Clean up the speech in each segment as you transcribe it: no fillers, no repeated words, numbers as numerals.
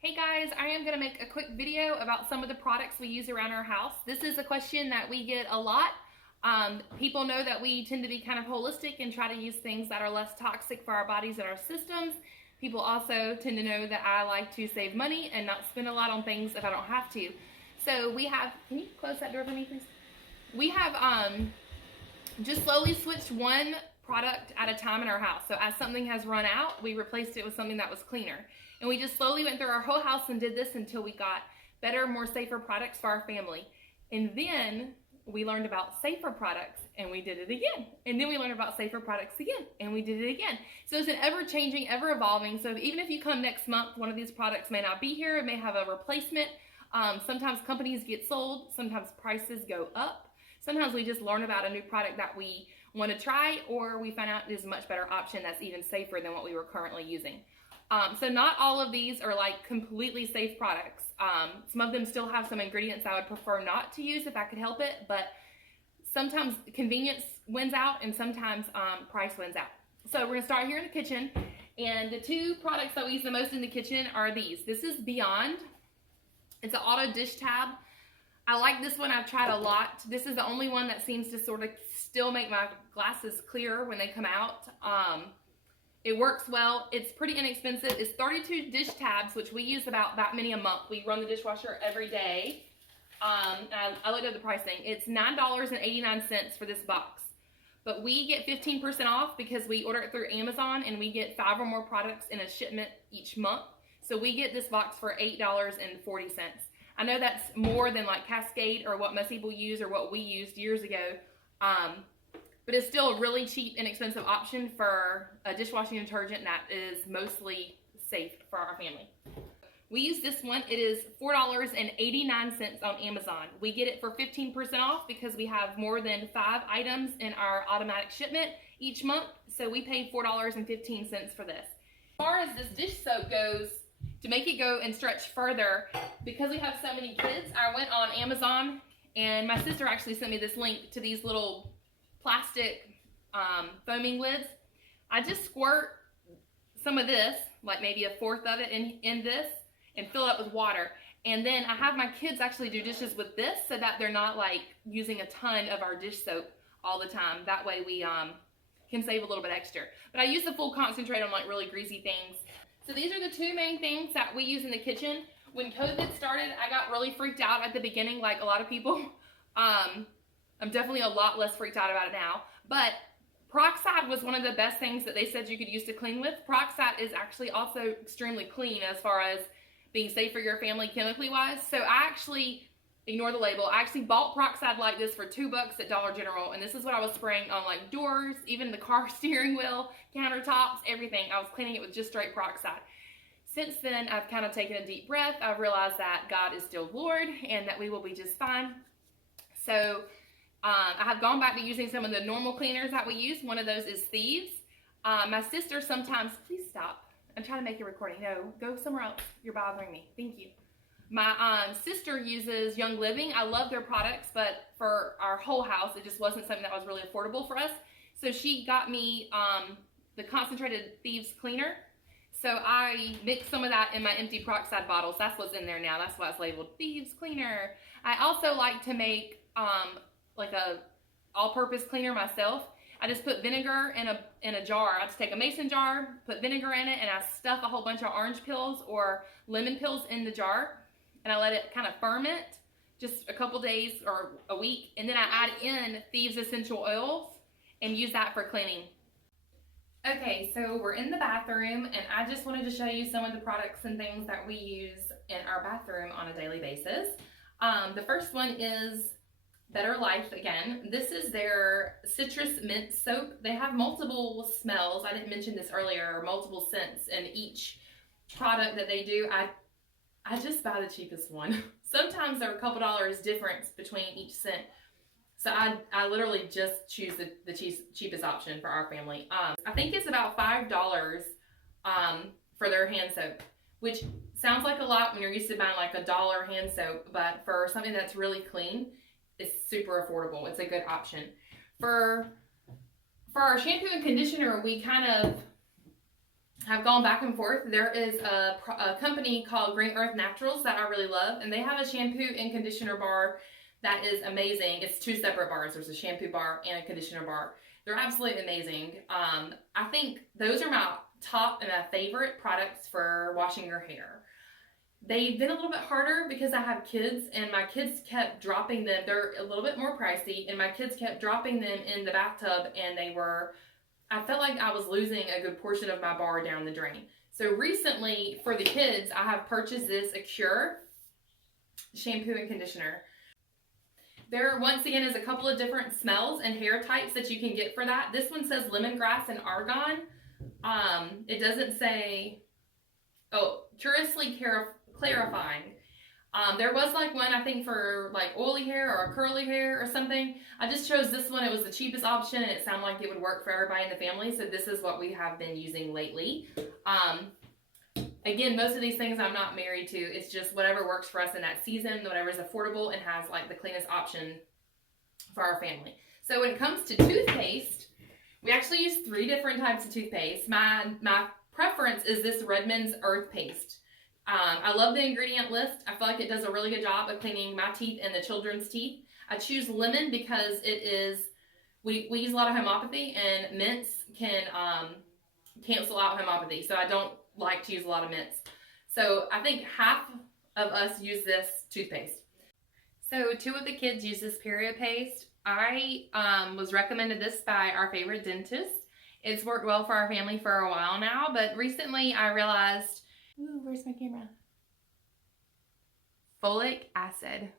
Hey guys, I am going to make a quick video about some of the products we use around our house. This is a question that we get a lot. People know that we tend to be kind of holistic and try to use things that are less toxic for our bodies and our systems. People also tend to know that I like to save money and not spend a lot on things if I don't have to. So we have, can you close that door for me please? We have just slowly switched one product at a time in our house. So as something has run out, we replaced it with something that was cleaner. And we just slowly went through our whole house and did this until we got better, more safer products for our family. And then we learned about safer products and we did it again. And then we learned about safer products again and we did it again. So it's an ever-changing, ever-evolving. So even if you come next month, one of these products may not be here. It may have a replacement. Sometimes companies get sold. Sometimes prices go up. Sometimes we just learn about a new product that we want to try, or we find out it is a much better option that's even safer than what we were currently using. So not all of these are like completely safe products. Some of them still have some ingredients I would prefer not to use if I could help it, but sometimes convenience wins out and sometimes price wins out. So we're gonna start here in the kitchen, and the two products that we use the most in the kitchen are these. This is Beyond. It's an auto dish tab. I like this one. I've tried a lot. This is the only one that seems to sort of still make my glasses clear when they come out. It works well. It's pretty inexpensive. It's 32 dish tabs, which we use about that many a month. We run the dishwasher every day. I looked up the pricing. It's $9.89 for this box. But we get 15% off because we order it through Amazon and we get 5 or more products in a shipment each month. So we get this box for $8.40. I know that's more than like Cascade or what most people use or what we used years ago. But it's still a really cheap, inexpensive option for a dishwashing detergent that is mostly safe for our family. We use this one. It is $4.89 on Amazon. We get it for 15% off because we have more than 5 items in our automatic shipment each month. So we paid $4.15 for this. As far as this dish soap goes, to make it go and stretch further, because we have so many kids, I went on Amazon and my sister actually sent me this link to these little plastic foaming lids. I just squirt some of this, like maybe a fourth of it in this, and fill it up with water. And then I have my kids actually do dishes with this so that they're not like using a ton of our dish soap all the time. That way we can save a little bit extra. But I use the full concentrate on like really greasy things. So these are the two main things that we use in the kitchen. When COVID started, I got really freaked out at the beginning, like a lot of people. I'm definitely a lot less freaked out about it now. But peroxide was one of the best things that they said you could use to clean with. Peroxide is actually also extremely clean as far as being safe for your family chemically wise. So I actually, ignore the label, I actually bought peroxide like this for $2 at Dollar General. And this is what I was spraying on like doors, even the car steering wheel, countertops, everything. I was cleaning it with just straight peroxide. Since then, I've kind of taken a deep breath. I've realized that God is still Lord and that we will be just fine. So I have gone back to using some of the normal cleaners that we use. One of those is Thieves. My sister sometimes, please stop. I'm trying to make a recording. No, go somewhere else. You're bothering me. Thank you. My sister uses Young Living. I love their products, but for our whole house, it just wasn't something that was really affordable for us. So she got me the concentrated Thieves cleaner. So I mixed some of that in my empty peroxide bottles. That's what's in there now. That's why it's labeled Thieves Cleaner. I also like to make like a all-purpose cleaner myself. I just put vinegar in a jar. I just take a mason jar, put vinegar in it, and I stuff a whole bunch of orange peels or lemon peels in the jar, and I let it kind of ferment just a couple days or a week, and then I add in Thieves essential oils and use that for cleaning. Okay, so we're in the bathroom, and I just wanted to show you some of the products and things that we use in our bathroom on a daily basis. The first one is Better Life again. This is their citrus mint soap. They have multiple smells. I didn't mention this earlier, or multiple scents in each product that they do. I just buy the cheapest one. Sometimes there are a couple dollars difference between each scent. So I literally just choose the cheapest option for our family. I think it's about $5 for their hand soap, which sounds like a lot when you're used to buying like $1 hand soap, but for something that's really clean, it's super affordable. It's a good option. For our shampoo and conditioner, we kind of I've gone back and forth. There is a company called Green Earth Naturals that I really love, and they have a shampoo and conditioner bar that is amazing. It's 2 separate bars. There's a shampoo bar and a conditioner bar. They're absolutely amazing. I think those are my top and my favorite products for washing your hair. They've been a little bit harder because I have kids, and my kids kept dropping them. They're a little bit more pricey, and my kids kept dropping them in the bathtub, and I felt like I was losing a good portion of my bar down the drain. So recently, for the kids, I have purchased this Acure shampoo and conditioner. There, once again, is a couple of different smells and hair types that you can get for that. This one says lemongrass and argan. It doesn't say, curiously clarifying. There was like one, I think, for like oily hair or curly hair or something. I just chose this one. It was the cheapest option, and it sounded like it would work for everybody in the family. So this is what we have been using lately. Again, most of these things I'm not married to. It's just whatever works for us in that season, whatever is affordable and has like the cleanest option for our family. So when it comes to toothpaste, we actually use 3 different types of toothpaste. My preference is this Redmond's Earth Paste. I love the ingredient list. I feel like it does a really good job of cleaning my teeth and the children's teeth. I choose lemon because it is, we use a lot of homeopathy, and mints can cancel out homeopathy. So I don't like to use a lot of mints. So I think half of us use this toothpaste. So 2 of the kids use this Periopaste. I was recommended this by our favorite dentist. It's worked well for our family for a while now, but recently I realized, ooh, where's my camera? Folic acid.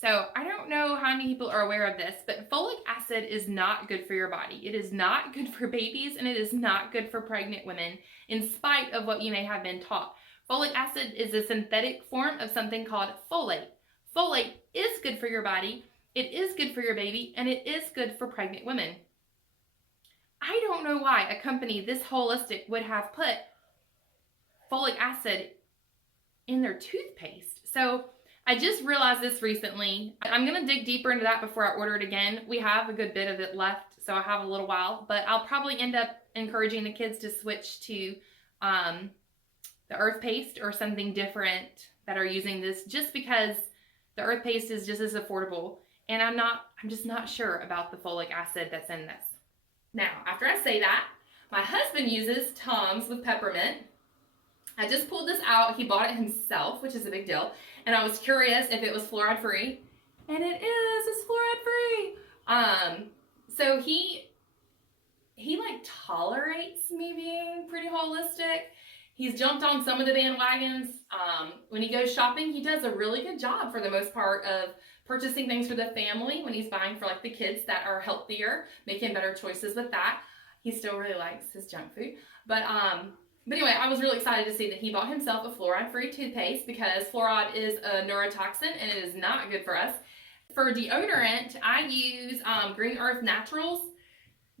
So I don't know how many people are aware of this, but folic acid is not good for your body. It is not good for babies, and it is not good for pregnant women, in spite of what you may have been taught. Folic acid is a synthetic form of something called folate. Folate is good for your body, it is good for your baby, and it is good for pregnant women. I don't know why a company this holistic would have put folic acid in their toothpaste. So I just realized this recently. I'm going to dig deeper into that before I order it again. We have a good bit of it left, so I have a little while, but I'll probably end up encouraging the kids to switch to the Earth Paste or something different that are using this, just because the Earth Paste is just as affordable, and I'm just not sure about the folic acid that's in this. Now, after I say that, my husband uses Tums with peppermint. I just pulled this out. He bought it himself, which is a big deal. And I was curious if it was fluoride free. And it is. It's fluoride free. So he like tolerates me being pretty holistic. He's jumped on some of the bandwagons. When he goes shopping, he does a really good job for the most part of purchasing things for the family. When he's buying for like the kids that are healthier, making better choices with that. He still really likes his junk food. But anyway, I was really excited to see that he bought himself a fluoride-free toothpaste, because fluoride is a neurotoxin and it is not good for us. For deodorant, I use Green Earth Naturals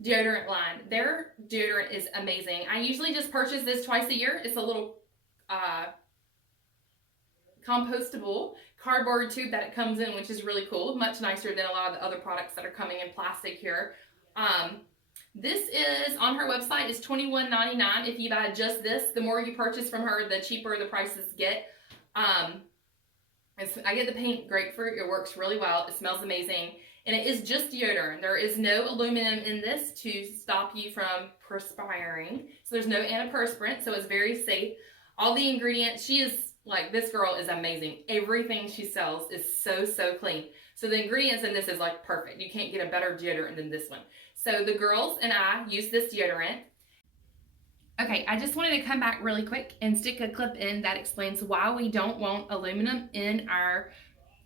deodorant line. Their deodorant is amazing. I usually just purchase this twice a year. It's a little compostable cardboard tube that it comes in, which is really cool. Much nicer than a lot of the other products that are coming in plastic here. This is, on her website, is $21.99 if you buy just this. The more you purchase from her, the cheaper the prices get. I get the pink grapefruit. It works really well. It smells amazing. And it is just deodorant. There is no aluminum in this to stop you from perspiring. So there's no antiperspirant, so it's very safe. All the ingredients, this girl is amazing. Everything she sells is so clean. So the ingredients in this is like perfect. You can't get a better deodorant than this one. So the girls and I use this deodorant. Okay, I just wanted to come back really quick and stick a clip in that explains why we don't want aluminum in our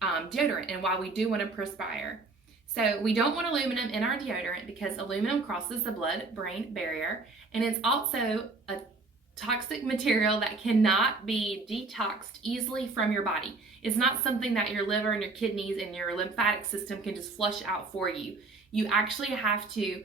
deodorant and why we do want to perspire. So we don't want aluminum in our deodorant because aluminum crosses the blood-brain barrier, and it's also a toxic material that cannot be detoxed easily from your body. It's not something that your liver and your kidneys and your lymphatic system can just flush out for you. You actually have to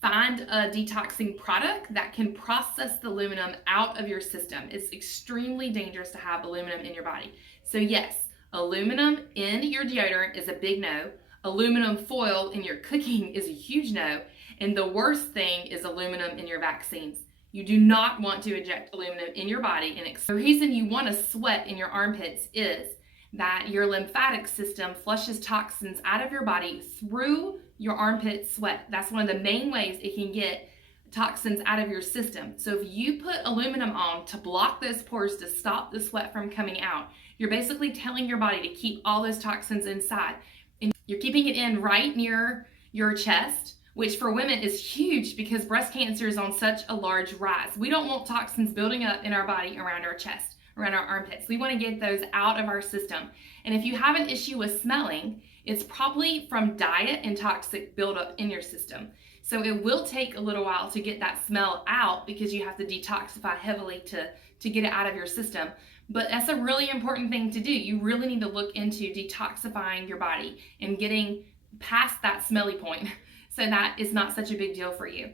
find a detoxing product that can process the aluminum out of your system. It's extremely dangerous to have aluminum in your body. So yes, aluminum in your deodorant is a big no. Aluminum foil in your cooking is a huge no. And the worst thing is aluminum in your vaccines. You do not want to inject aluminum in your body. And the reason you want to sweat in your armpits is that your lymphatic system flushes toxins out of your body through your armpit sweat. That's one of the main ways it can get toxins out of your system. So if you put aluminum on to block those pores to stop the sweat from coming out, you're basically telling your body to keep all those toxins inside. And you're keeping it in right near your chest, which for women is huge because breast cancer is on such a large rise. We don't want toxins building up in our body around our chest, around our armpits. We want to get those out of our system. And if you have an issue with smelling, it's probably from diet and toxic buildup in your system. So it will take a little while to get that smell out because you have to detoxify heavily to get it out of your system. But that's a really important thing to do. You really need to look into detoxifying your body and getting past that smelly point so that is not such a big deal for you.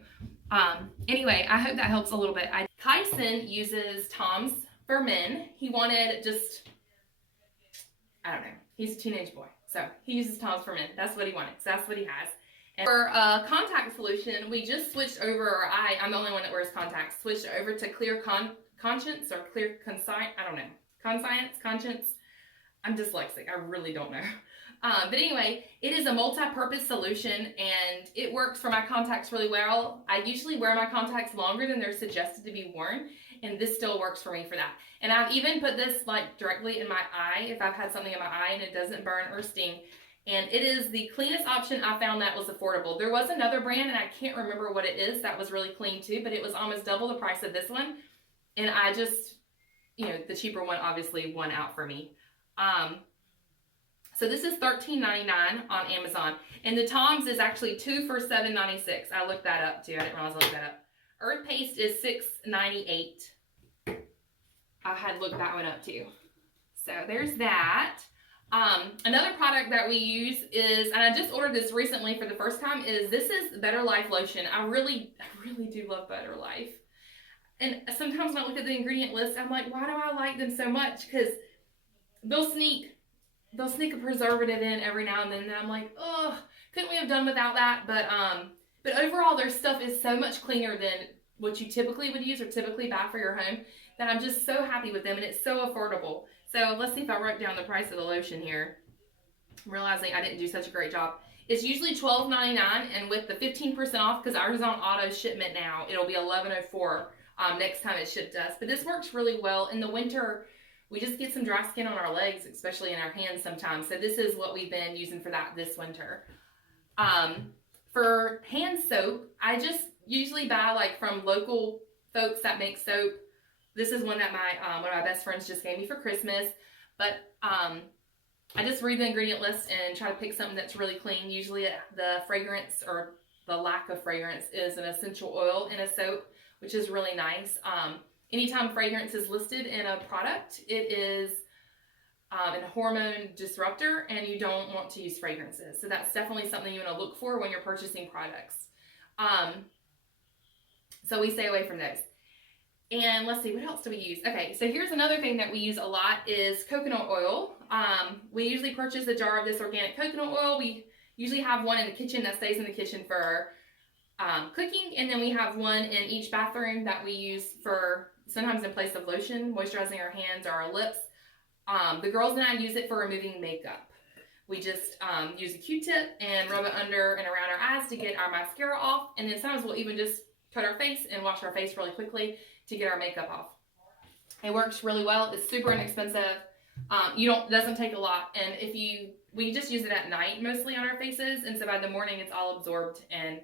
Anyway, I hope that helps a little bit. Kyson uses Tom's for men. He wanted just, I don't know, he's a teenage boy. So he uses Tom's for men. That's what he wanted. So that's what he has. And for contact solution, we just switched over, or I'm the only one that wears contacts, switched over to Clear Conscience or Clear Conscience, I don't know, Conscience. I'm dyslexic, I really don't know. But anyway, it is a multi-purpose solution and it works for my contacts really well. I usually wear my contacts longer than they're suggested to be worn, and this still works for me for that. And I've even put this like directly in my eye if I've had something in my eye and it doesn't burn or sting. And it is the cleanest option I found that was affordable. There was another brand, and I can't remember what it is, that was really clean too, but it was almost double the price of this one. And I just, you know, the cheaper one obviously won out for me. So this is $13.99 on Amazon. And the Tom's is actually 2 for $7.96. I looked that up too. I didn't realize I looked that up. Earth Paste is $6.98. I had looked that one up too. So there's that. Another product that we use is, and I just ordered this recently for the first time, is this is Better Life Lotion. I really do love Better Life. And sometimes when I look at the ingredient list, I'm like, why do I like them so much? Because they'll sneak a preservative in every now and then, and I'm like, oh, couldn't we have done without that? But overall, their stuff is so much cleaner than what you typically would use or typically buy for your home that I'm just so happy with them, and it's so affordable. So let's see if I wrote down the price of the lotion here. I'm realizing I didn't do such a great job. It's usually $12.99, and with the 15% off, because ours is on auto shipment now, it'll be $11.04 next time it's shipped us. But this works really well. In the winter, we just get some dry skin on our legs, especially in our hands sometimes. So this is what we've been using for that this winter. For hand soap, I just usually buy like from local folks that make soap. This is one that one of my best friends just gave me for Christmas. But I just read the ingredient list and try to pick something that's really clean. Usually the fragrance or the lack of fragrance is an essential oil in a soap, which is really nice. Anytime fragrance is listed in a product, it is a hormone disruptor, and you don't want to use fragrances. So that's definitely something you want to look for when you're purchasing products. So we stay away from those. And let's see, what else do we use? Okay, so here's another thing that we use a lot is coconut oil. We usually purchase a jar of this organic coconut oil. We usually have one in the kitchen that stays in the kitchen for cooking, and then we have one in each bathroom that we use for sometimes in place of lotion, moisturizing our hands or our lips. The girls and I use it for removing makeup. We just use a Q-tip and rub it under and around our eyes to get our mascara off, and then sometimes we'll even just cut our face and wash our face really quickly to get our makeup off. It works really well. It's super inexpensive. It doesn't take a lot, and we just use it at night mostly on our faces, and so by the morning it's all absorbed, and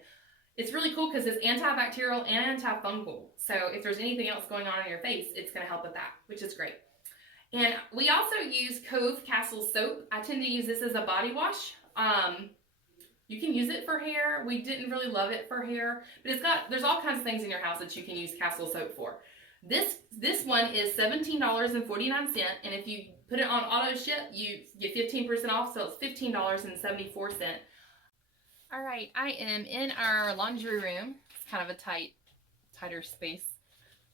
it's really cool because it's antibacterial and antifungal. So if there's anything else going on in your face, it's going to help with that, which is great. And we also use Castile Soap. I tend to use this as a body wash. You can use it for hair. We didn't really love it for hair, but there's all kinds of things in your house that you can use Castile Soap for. This one is $17.49, and if you put it on auto ship, you get 15% off, so it's $15.74. All right, I am in our laundry room. It's kind of a tighter space.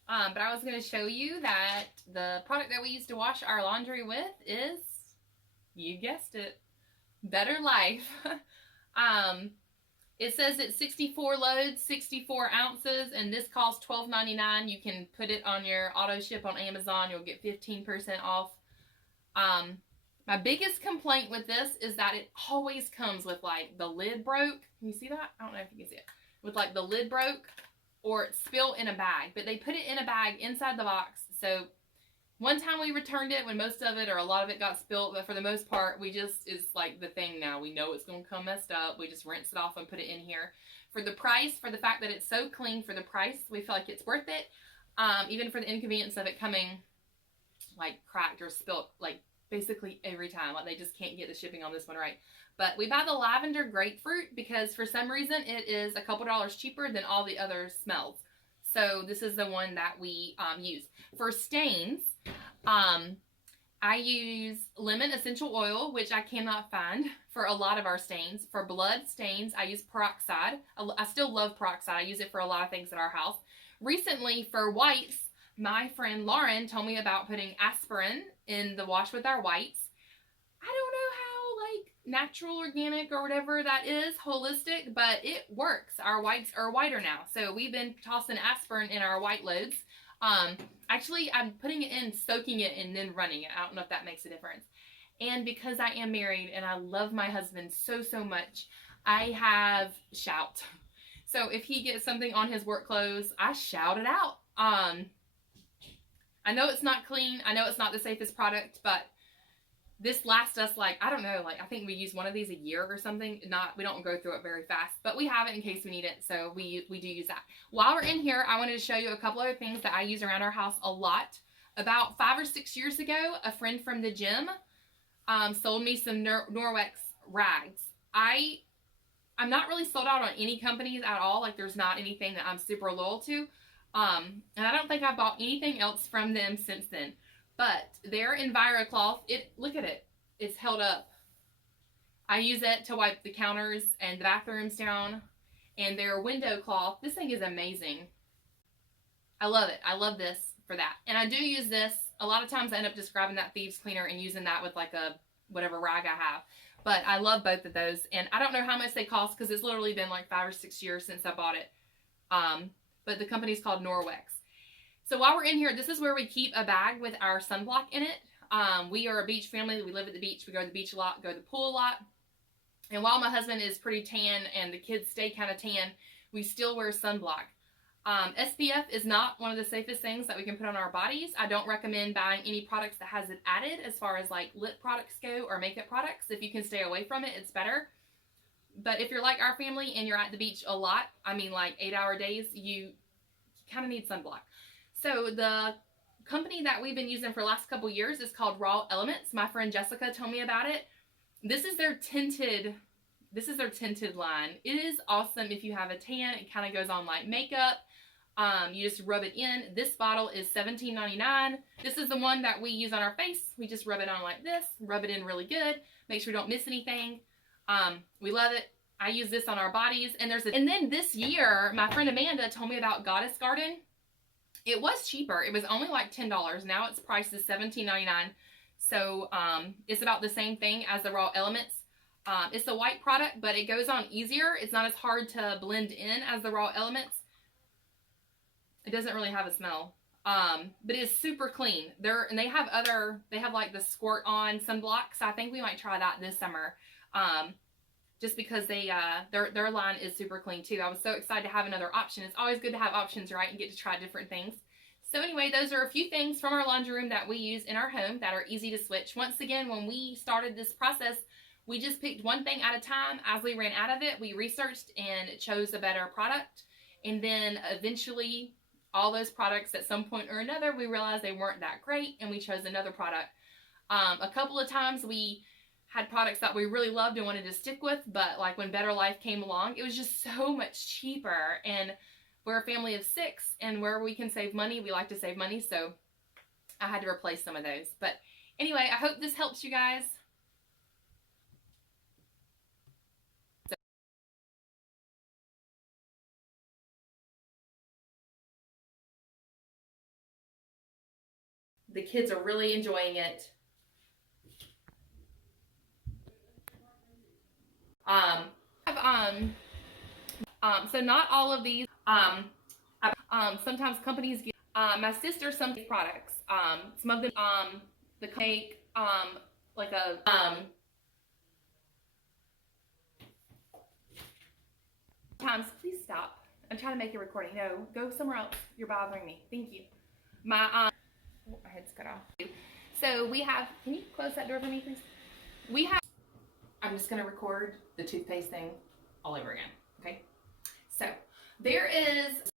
But I was going to show you that the product that we use to wash our laundry with is, you guessed it, Better Life. It says it's 64 loads, 64 ounces, and this costs $12.99. You can put it on your auto ship on Amazon. You'll get 15% off. My biggest complaint with this is that it always comes with like the lid broke. Can you see that? I don't know if you can see it. With like the lid broke or it's spilled in a bag. But they put it in a bag inside the box. So one time we returned it when most of it or a lot of it got spilled, but for the most part, it's like the thing now. We know it's going to come messed up. We just rinse it off and put it in here. For the price, for the fact that it's so clean for the price, we feel like it's worth it. Even for the inconvenience of it coming like cracked or spilled like basically every time. Like they just can't get the shipping on this one right. But we buy the lavender grapefruit because for some reason it is a couple dollars cheaper than all the other smells. So this is the one that we use. For stains, I use lemon essential oil, which I cannot find for a lot of our stains. For blood stains, I use peroxide. I still love peroxide. I use it for a lot of things at our house. Recently, for whites, my friend Lauren told me about putting aspirin in the wash with our whites. I don't know how, like, natural, organic, or whatever that is, holistic, but it works. Our whites are whiter now. So we've been tossing aspirin in our white loads. Actually, I'm putting it in, soaking it, and then running it. I don't know if that makes a difference. And because I am married and I love my husband so, so much, I have shout. So if he gets something on his work clothes, I shout it out. I know it's not clean. I know it's not the safest product, but this lasts us like, I don't know, like I think we use one of these a year or something. We don't go through it very fast, but we have it in case we need it. So we do use that. While we're in here, I wanted to show you a couple other things that I use around our house a lot. About 5 or 6 years ago, a friend from the gym sold me some Norwex rags. I'm not really sold out on any companies at all. Like there's not anything that I'm super loyal to. And I don't think I've bought anything else from them since then. But their EnviroCloth, look at it. It's held up. I use it to wipe the counters and the bathrooms down. And their window cloth, this thing is amazing. I love it. I love this for that. And I do use this. A lot of times I end up just grabbing that thieves cleaner and using that with like a whatever rag I have. But I love both of those. And I don't know how much they cost because it's literally been like 5 or 6 years since I bought it. But the company's called Norwex. So while we're in here, this is where we keep a bag with our sunblock in it. We are a beach family. We live at the beach. We go to the beach a lot, go to the pool a lot. And while my husband is pretty tan and the kids stay kind of tan, we still wear sunblock. SPF is not one of the safest things that we can put on our bodies. I don't recommend buying any products that has it added as far as like lip products go or makeup products. If you can stay away from it, it's better. But if you're like our family and you're at the beach a lot, I mean like 8-hour days, you kind of need sunblock. So the company that we've been using for the last couple years is called Raw Elements. My friend Jessica told me about it. This is their tinted line. It is awesome if you have a tan. It kind of goes on like makeup. You just rub it in. This bottle is $17.99. This is the one that we use on our face. We just rub it on like this, rub it in really good, make sure we don't miss anything. We love it. I use this on our bodies. And then this year, my friend Amanda told me about Goddess Garden. It was cheaper. It was only like $10. Now its price is $17.99. So it's about the same thing as the Raw Elements. It's a white product, but it goes on easier. It's not as hard to blend in as the Raw Elements. It doesn't really have a smell. But it's super clean. They have like the squirt on sunblocks. I think we might try that this summer. Just because their line is super clean too. I was so excited to have another option. It's always good to have options, right? And get to try different things. So anyway, those are a few things from our laundry room that we use in our home that are easy to switch. Once again, when we started this process, we just picked one thing at a time. As we ran out of it, we researched and chose a better product. And then eventually, all those products at some point or another, we realized they weren't that great and we chose another product. A couple of times we had products that we really loved and wanted to stick with, but like when Better Life came along, it was just so much cheaper. And we're a family of 6, and where we can save money, we like to save money. So I had to replace some of those. But anyway, I hope this helps you guys. The kids are really enjoying it. So not all of these. Sometimes companies give. My sister some products. Some of them the make like a times. Please stop. I'm trying to make a recording. No, go somewhere else. You're bothering me. Thank you. My head's cut off. So we have. Can you close that door for me, please? We have. I'm just gonna record the toothpaste thing all over again. Okay. So there is